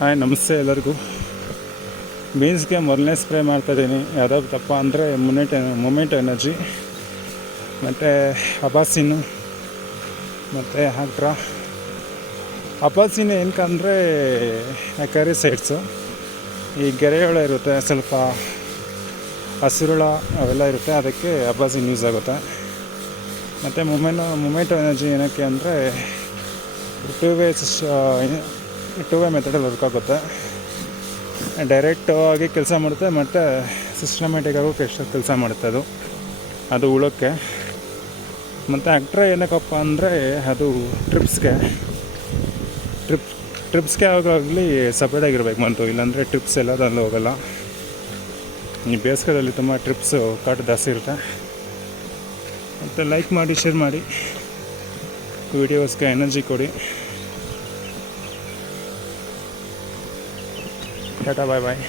Hi, ನಮಸ್ತೆ ಎಲ್ಲರಿಗೂ. ಬೀನ್ಸ್ಗೆ ಮೊದಲನೇ ಸ್ಪ್ರೇ ಮಾಡ್ತಾಯಿದ್ದೀನಿ. ಯಾವುದಾದಪ್ಪ ಅಂದರೆ ಮೊಮೆಂಟ್ ಎನರ್ಜಿ ಮತ್ತು ಅಬಾಸಿನು ಮತ್ತು ಹಾಕ್ಟ್ರಾ. ಅಬಾಸಿನ್ ಏನಕ್ಕಂದರೆ ಕರಿ ಸೈಡ್ಸು ಈ ಗೆರೆಹುಳ ಇರುತ್ತೆ, ಸ್ವಲ್ಪ ಹಸಿರುಳ ಅವೆಲ್ಲ ಇರುತ್ತೆ, ಅದಕ್ಕೆ ಅಬಾಸಿನ್ ಯೂಸ್ ಆಗುತ್ತೆ. ಮತ್ತು ಮೊಮೆಂಟ್ ಎನರ್ಜಿ ಏನಕ್ಕೆ ಅಂದರೆ ಟೂ ವೇ ಮೆಥಡಲ್ಲಿ ವರ್ಕ್ ಆಗುತ್ತೆ. ಡೈರೆಕ್ಟ್ ಆಗಿ ಕೆಲಸ ಮಾಡುತ್ತೆ ಮತ್ತು ಸಿಸ್ಟಮ್ಯಾಟಿಕ್ಕಾಗೂ ಕೆಲಸ ಮಾಡುತ್ತೆ ಅದು ಹುಳಕ್ಕೆ. ಮತ್ತು ಆಕ್ಟ್ರಾ ಏನಕ್ಕಪ್ಪ ಅಂದರೆ ಅದು ಟ್ರಿಪ್ಸ್ಗೆ ಆವಾಗಲಿ ಸಪ್ರೇಟಾಗಿರ್ಬೇಕು ಬಂತು, ಇಲ್ಲಾಂದರೆ ಟ್ರಿಪ್ಸ್ ಎಲ್ಲದಲ್ಲಿ ಹೋಗಲ್ಲ. ಈ ಬೇಸಿಗೆದಲ್ಲಿ ತುಂಬ ಟ್ರಿಪ್ಸು ಕಾಟ ಜಾಸ್ತಿ ಇರುತ್ತೆ. ಮತ್ತು ಲೈಕ್ ಮಾಡಿ, ಶೇರ್ ಮಾಡಿ, ವೀಡಿಯೋಸ್ಗೆ ಎನರ್ಜಿ ಕೊಡಿ. ಟಾಟಾ, ಬಾಯ್ ಬಾಯ್.